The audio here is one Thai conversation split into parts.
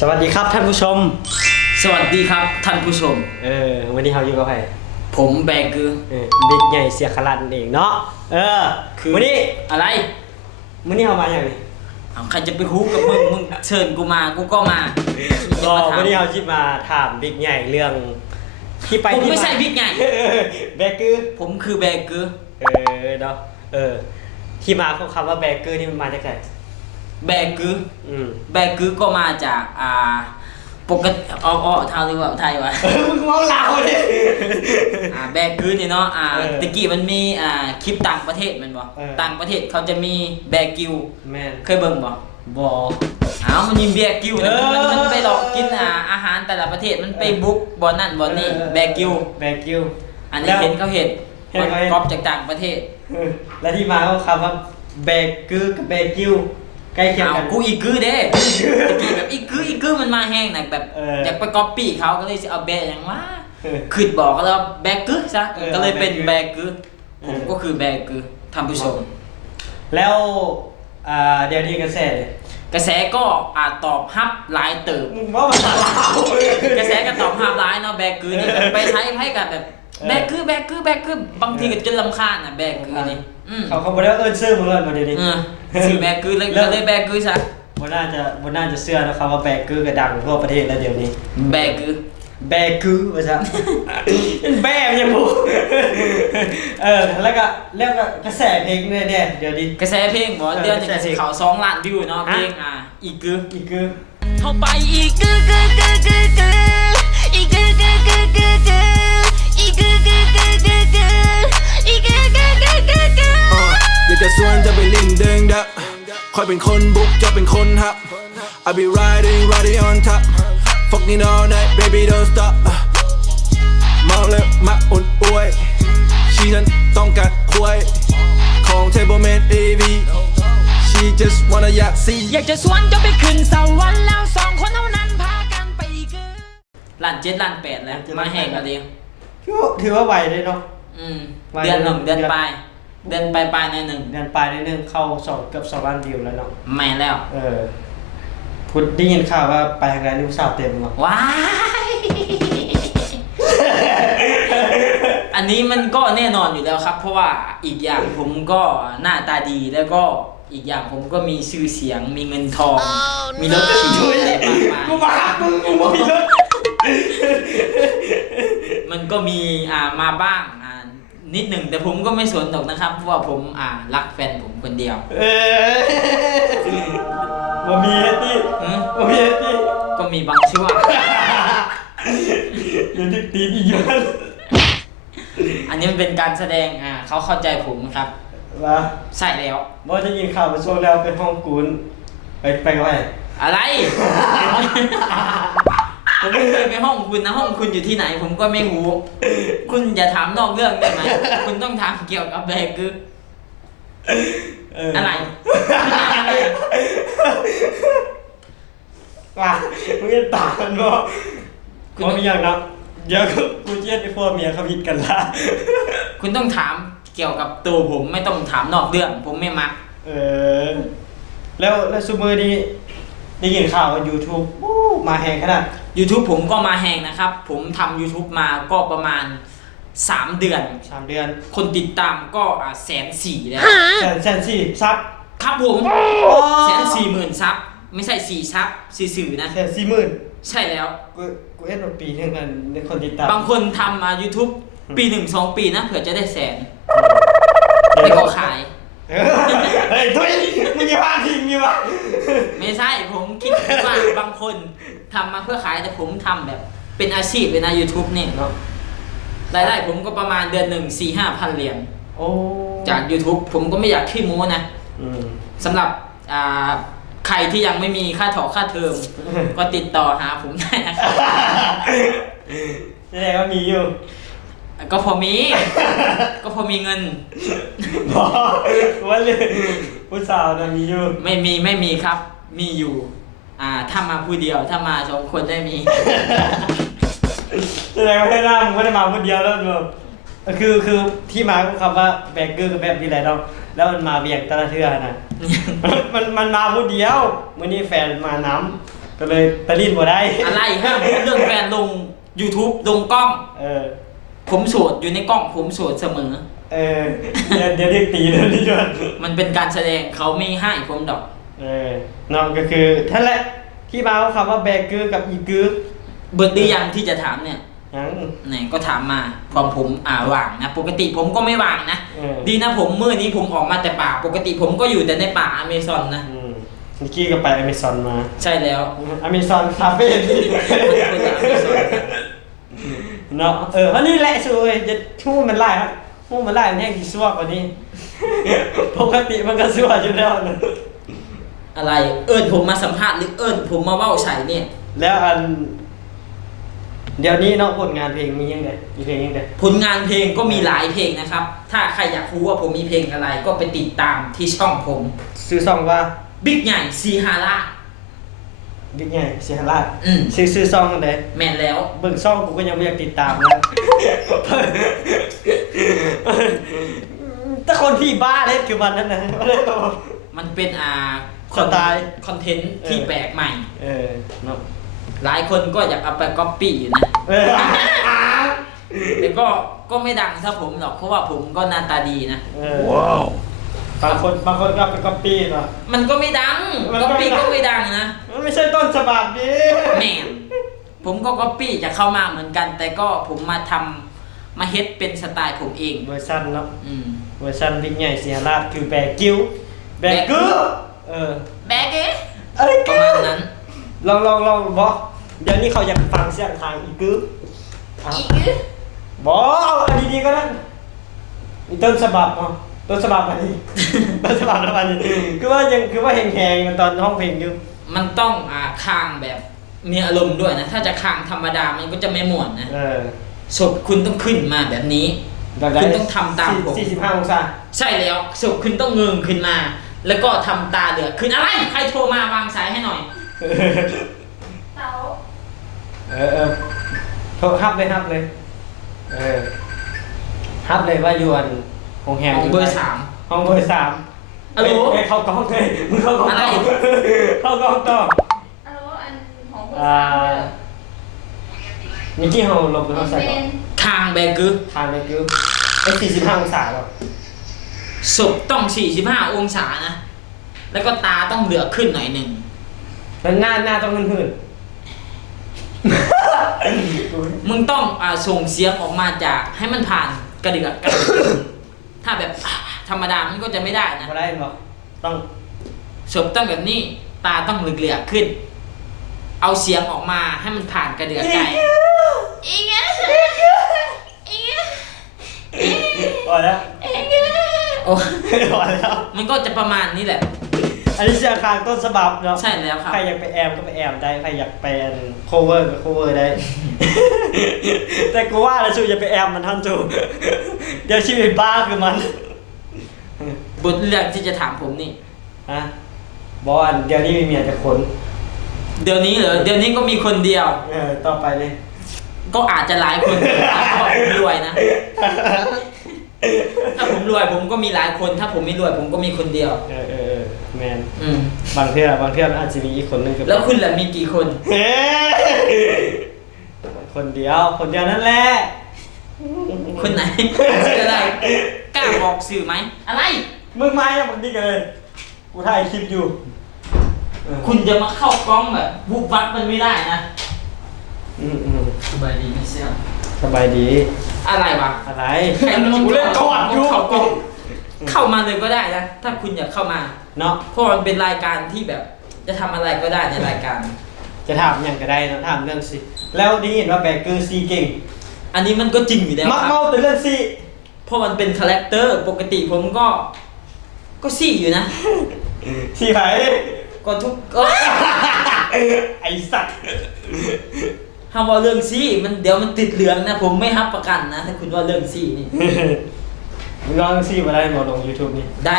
สวัสดีครับท่านผู้ชมสวัสดีครับท่านผู้ชมวันนี้เราอยู่กับใครผมแบกคือบิ๊กใหญ่เสียขลันเองเนาะคือวันนี้อะไรวันนี้เรามาอย่างไรใครจะไปฮู้กับมึงเชิญกูมากูก็มาวันนี้เราจิมาถามบิ๊กใหญ่เรื่องที่ไปผมไม่ใช่บิ๊กใหญ่แบกคือผมคือแบกคือเนาะที่มาของคำว่าแบกคือนี่มันมาจากไหนแบกคือแบกคือก็มาจากปกติไทยหรือว่าไทยวะมึงมองลาวดิแบกคือนี่เนาะตะกี้มันมีคลิปต่างประเทศมันบ่ต่างประเทศเขาจะมีแบกกิวเคยเบิ่งบ่มันมีแบกกิวมันไปหลอกกินอาหารแต่ละประเทศมันไปบุกบ่นั่นบ่นี่แบกกิวอันนี้เห็นเขาเห็นก๊อปจากต่างประเทศแล้วที่มาของคำว่าแบกคือกับแบกกิวใกล้เคียงกันกูอีกคือเด้ตะกี้แบบอีกคือมันมาแห้งนะแบบอยากไปก๊อปปี้เขาก็เลยเอาแบกอย่างว่าขึ้นบอกแล้วแบกคือซะก็เลยเป็นแบกคือผมก็คือแบกคือท่านผู้ชมแล้วเดี๋ยวนี้กระแสก็ตอบฮับหลายเติบว่าภาษาลาวกระแสก็ตอบฮับหลายเนาะแบกคือนี่ไปใช้ให้กับแบบแบกคือบางทีก็จนรำคาญแบกคือนี่เขาบอกว่าซื้อมึงเลยมาเดี๋ยวนี้ซื้อแบกคือเลยแบกคือซะวันน่าจะเสื้อนะครับว่าแบกคือก็ดังทั่วประเทศแล้วเดี๋ยวนี้แบกคือว่าซะแบกยังบูแล้วก็กระแสเพลงเนี่ยเดี๋ยวนี้กระแสเพลงบอกเดือนนึงเขา2 ล้านวิวเนาะเพลงอีกคือเข้าไปอีกคืออีกคืออยากจะชวนจะไปลิ้นเด้งดับคอยเป็นคนบุกจะเป็นคนฮับ I be riding on top fucking all night baby don't stop มองเลยมาอุ่นอวยชีฉันต้องการคุยของ table man AV she just wanna อยากจะชวนจะไปขึ้นสวรรค์แล้ว2 คนเท่านั้นพากันไปอีกล้าน7ล้าน8แล้วมาแห้งกันดิถือว่าไวเลยเนาะเดือน1เดือนปลายเดินไปใน1เดินไปใน1เข้าเกือบ2 ล้านวิวแล้วเนาะแม่แล้วพูดได้ยินข่าวว่าไปทางไหนนิ้วสาวเต็มมั้งว้ายอันนี้มันก็แน่นอนอยู่แล้วครับเพราะว่าอีกอย่างผมก็หน้าตาดีแล้วก็อีกอย่างผมก็มีชื่อเสียงมีเงินทองมีรถขี่อะไรมากมายกูมามีรถมันก็มีมาบ้างนิดหนึ่งแต่ผมก็ไม่สนหรอกนะครับเพราะว่าผมรักแฟนผมคนเดียวบ่มีเฮตี้ก็มีบางช่วงเดี๋ยวตีนอีกเยอะอันนี้มันเป็นการแสดงเขาเข้าใจผมครับว่าใช่แล้วบ่จะยินข่าวมาช่วงแล้วไปห้องกูนไปไว้อะไรผมไม่เคยไปห้องคุณนะห้องคุณอยู่ที่ไหนผมก็ไม่รู้คุณอย่าถามนอกเรื่องได้ไหมคุณต้องถามเกี่ยวกับแบกคืออะไรว่ามึงจะตามมันบ่คุณมีอย่างนะเดี๋ยวกูเจี๊ยบไปพ่อเมียเขาผิดกันละคุณต้องถามเกี่ยวกับตัวผมไม่ต้องถามนอกเรื่องผมไม่มักแล้วซูเมอร์นี้ได้ยินข่าวว่า YouTube มาแหงขนาด YouTube ผมก็มาแหงนะครับผมทำ YouTube มาก็ประมาณ3 เดือนคนติดตามก็140,000แล้ว140,000ซับครับผม140,000ซับไม่ใช่4ซับสื่อนะ140,000ใช่แล้วกูเอ็ดมาปีนึงนั้นคนติดตามบางคนทำYouTube ปี1-2 ปีนะเผื่อจะได้100,000ไม่ก็ขายเฮ้ยทุยมึงอย่าพลาดทิ้งดิวะไม่ใช่ผมคิดว่าบางคนทำมาเพื่อขายแต่ผมทำแบบเป็นอาชีพเลยนะ YouTube นี่เนาะรายได้ผมก็ประมาณเดือนหนึ่ง 4-5 พันเหรียญจาก YouTube ผมก็ไม่อยากขี้โม้นะสำหรับใครที่ยังไม่มีค่าถอค่าเทอมก็ติดต่อหาผมได้นะครับแสดงว่ามีอยู่ก็พอมีเงินว่าเลยผู้สาวนะมีอยู่ไม่มีครับมีอยู่ถ้ามาผู้เดียวถ้ามา2 คนได้มีแสดงว่าไม่ได้มาผู้เดียวแล้วคือที่มาของคำว่าแบกเกอร์กับแบบนี้แหละเนาะแล้วมันมาเบียงตะละเทื่อนะมันมาผู้เดียวมื้อนี้แฟนมาน้ำ ก็เลยไปลิ้นบ่ได้ อะไรห้ามพูดเรื่องแฟนลง YouTube ลงกล้อง เออ ผมโสดอยู่ในกล้องผมโสดเสมอ เดี๋ยวเรียกตีเลยนี่ด้วย มันเป็นการแสดงเขาไม่ให้ผมดอก น้องก็คือท่านแหละที่มาของคำว่าแบกือกับอีกือ เบิดหรือยังที่จะถามเนี่ย ยัง ไหนก็ถามมาพร้อมผมว่างนะปกติผมก็ไม่ว่างนะ ดีนะผมมื้อนี้ผมออกมาแต่ป่าปกติผมก็อยู่แต่ในป่าอเมซอนนะ เมื่อกี้ก็ไปอเมซอนมา ใช่แล้ว อเมซอนคาเฟ่ที่ มันคนละอเมซอน เนาะวันนี้แหละสวยจะทู่มันไล่ครับทู่มันไล่มันแห้งกี่ซัวกว่านี้ ปกติมันก็ซัวอยู่แล้วนะ อะไรเอิญผมมาสัมภาษณ์หรือเอิญผมมาเว้าใส่เนี่ย แล้วเดี๋ยวนี้เนาะผลงานเพลงมียังไงมีเพลงยังไง ผลงานเพลงก็มีหลายเพลงนะครับ ถ้าใครอยากรู้ว่าผมมีเพลงอะไรก็ไปติดตามที่ช่องผม ซื้อซองว่า บิ๊กใหญ่ซีฮาร่า บิ๊กใหญ่เสียหลาด อืม ซื้อซองกันเลย แมนแล้ว เบิ่งซองกูก็ยังไม่อยากติดตามนะ แต่คนที่บ้าเล่นคือมันนั่นนะไม่ได้ตัว มันเป็นสไตล์ คอนเทนต์ที่แปลกใหม่ เนาะ หลายคนก็อยากเอาไปก๊อปปี้อยู่นะ แต่ก็ไม่ดังถ้าผมหรอกเพราะว่าผมก็หน้าตาดีนะ ว้าวบางคนก็ไปก๊อปปี้เนาะ มันก็ไม่ดัง มันก็ ก๊อป ไม่ ปี้ ดัง ก็ไม่ดังนะ มันไม่ใช่ต้นฉบับดิ แม่นผมก็ก๊อปปี้จะเข้ามาเหมือนกัน แต่ก็ผมมาเฮ็ดเป็นสไตล์ผมเอง เวอร์ชันเนาะ อืม เวอร์ชันบิ๊กใหญ่เสียราดคือแบกกิ้วแบกกิ้ว แบกเอ๊ะ เอ้ย ประมาณนั้น ลองบอกเดี๋ยวนี้เขาอยากฟังเสียงทางอีกึ อีกอ๊ะ บอกเอาอันดีๆก็ได้มีต้นฉบับเนาะต้นฉบับอันนี้ ต้นฉบับอันนี้คือว่าแหงๆตอนห้องเพลงอยู่ มันต้องค้างแบบมีอารมณ์ด้วยนะ ถ้าจะค้างธรรมดามันก็จะไม่ม่วนนะศพคุณต้องขึ้นมาแบบนี้ คุณต้องทำตามผม 45 องศา ใช่แล้วศพคุณต้องเงืงขึ้นมา แล้วก็ทำตาเหลือกขึ้นอะไรใครโทรมาวางสายให้หน่อย เต๋า โทรฮับเลยฮับเลยว่าอยู่อันโรงแรม ห้องเบอร์ ห้องเบอร์ 3 ฮัลโหล เข้ากล้องเลยมึงเข้ากล้อง อะไร เข้ากล้องต่อ ฮัลโหลอันของเบอร์สามเลยเหรอ นี่ที่เราลงไปเขาใส่ก่อน ค้างแบกึ ทางไปคือไอ้45 องศาหรอ ศพต้อง 45 องศานะ แล้วก็ตาต้องเหลือกขึ้นหน่อยหนึ่ง แล้วหน้าต้องหืน มึงต้องส่งเสียงออกมาจากให้มันผ่านกระเดือกกระเดือกถ้าแบบธรรมดามันก็จะไม่ได้นะ ๆบ่ได้หรอต้อง ศพต้องแบบนี้ ตาต้องเหลือกๆขึ้น เอาเสียงออกมาให้มันผ่านกระเดือกไก่อีกอ่ะอีกอ่ะ พอแล้ว โอ้ พอแล้ว มันก็จะประมาณนี้แหละ อันนี้เสียงคางต้นฉบับเนาะ ใช่แล้วครับ ใครอยากไปแอมก็ไปแอมได้ใครอยากไปโคเวอร์ก็โคเวอร์ได้ แต่กูว่าแล้วชูอย่าไปแอมมันท่านจูเดี๋ยวชีวิตบ้าคือมัน บทเรื่องที่จะถามผมนี่ ฮะบอลเดี๋ยวนี้มีเมียแต่คน เดี๋ยวนี้เหรอเดี๋ยวนี้ก็มีคนเดียว ต่อไปเลย ก็อาจจะหลายคนถ้าผมรวยนะ ถ้าผมรวยผมก็มีหลายคน ถ้าผมไม่รวยผมก็มีคนเดียว แมน อืม บางเทื่อมันอาจจะมีอีกคนนึงกับ แล้วคุณล่ะมีกี่คน เฮ้คนเดียวนั่นแหละ คนไหนชื่ออะไรกล้าบอกสื่อไหมอะไร มึงมาอย่างมึงดีกันเลยกูถ่ายคลิปอยู่ คุณจะมาเข้ากล้องแบบบุกวัดมันไม่ได้นะ อืม สบายดีไม่เสี่ยง สบายดี อะไรวะ อะไร ใครมัน กูเล่นก่อนอยู่ เข้ามาเลยก็ได้นะถ้าคุณอยากเข้ามา เนาะ เพราะมันเป็นรายการที่แบบจะทำอะไรก็ได้ในรายการ จะถามอย่างก็ได้นะถามเรื่องสิแล้วนี่เห็นว่าแบกเกอร์ซีเก่ง อันนี้มันก็จริงอยู่แล้ว มัก ครับ เมาแต่เรื่องซี เพราะมันเป็นคาแรคเตอร์ปกติผมก็ซี่อยู่นะ ซีไผ ก็ทุกก็ ไอสัตว์ ถ้าว่าเรื่องซี่มันเดี๋ยวมันติดเหลืองนะ ผมไม่รับประกันนะ ถ้าคุณว่าเรื่องซี่นี่ มึงลองซีมาได้หมดลง YouTube นี่ ได้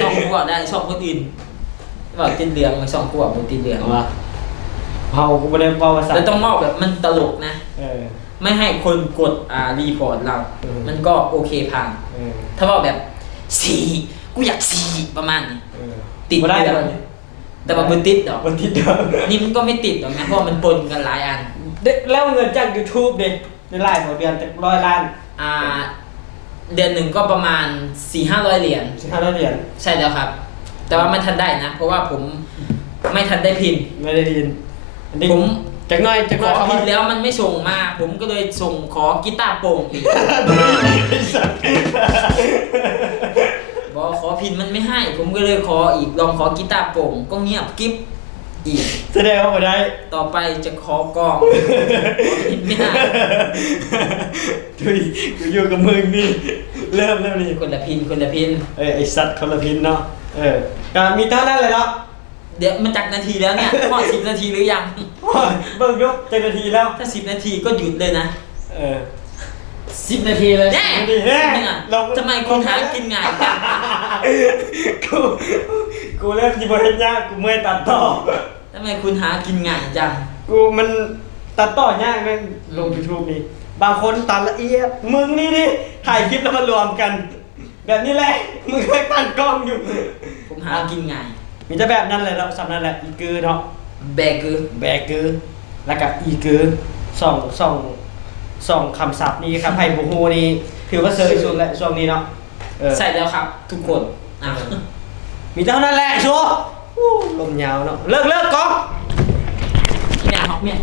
ช่องกูได้ช่องคนอื่นว่าติดเหลืองมาช่องกูมันติดเหลือง ว่าเฮากูบ่ได้เว้าภาษา แล้วต้องมอบแบบมันตลกนะ อ ไม่ให้คนกดรีพอร์ตเรา มันก็โอเคผ่าน ถ้าว่าแบบซีกูอยากซีประมาณนี้ ติด บ่ได้ เหลื เล อง ยบ แต่ว่ามันติดดอก บนที่เดิม นี่มันก็ไม่ติดหรอกนะเพราะว่ามันปนกันหลายอัน แล้วเงินจาก YouTube เด็กได้ไล่หัวเดือนจาก100 ล้าน เดือนหนึ่งก็ประมาณ 400-500 เหรียญ 500 เหรียญ ใช่แล้วครับ แต่ว่าไม่ทันได้นะ เพราะว่าผมไม่ทันได้พิน ไม่ได้ยินอันนี้ ผม จากน้อย ขอพินแล้วมันไม่ส่งมา ผมก็เลยส่งขอกีตาร์โปร่งอีกบอกขอพินมันไม่ให้ ผมก็เลยขออีกลองขอกีตาร์โปร่งก็เงียบกิ๊บอีก แสดงว่าบ่ได้ ต่อไปจะขอกองขอพินไม่ได้ ดุยกูอยู่กับมึงนี่เริ่มแล้วนี่ คนละพินคนละพิน ไอสัตว์คนละพินเนาะก็มีเท่านั้นเลยเนาะ เดี๋ยวมันจักนาทีแล้วเนี่ยพอ10 นาทีหรือยัง เบิ่งยกเจ็ดนาทีแล้ว ถ้า10 นาทีก็หยุดเลยนะ 10 นาทีเลย แน่ ดีแน่ ทำไมคุณหากินง่ายจัง กูเริ่มจีบเห็นยากกูเมื่อยตัดต่อ ทำไมคุณหากินง่ายจัง กูมันตัดต่อยากแม่งลง YouTube นี่บางคนตัดละเอียดมึงนี่ดิถ่ายคลิปแล้วมารวมกัน แบบนี้แหละมึงเคยตั้งกล้องอยู่ ผมหากินง่าย มีแต่แบบนั้นเลยเนาะสำนั้นแหละอีกือเนาะ แบกือ แบกือแล้วก็อีกือสองคำศัพท์นี้ครับไผ่บูฮูนี่ถือว่าเซอร์สุดแหละช่วงนี้เนาะ ใส่แล้วครับ ทุกคนอ่ะ มีเท่านั้นแหละชัวร์ลมยาวเนาะเลิกก๊อฟ เนี่ยฮอกเนี่ย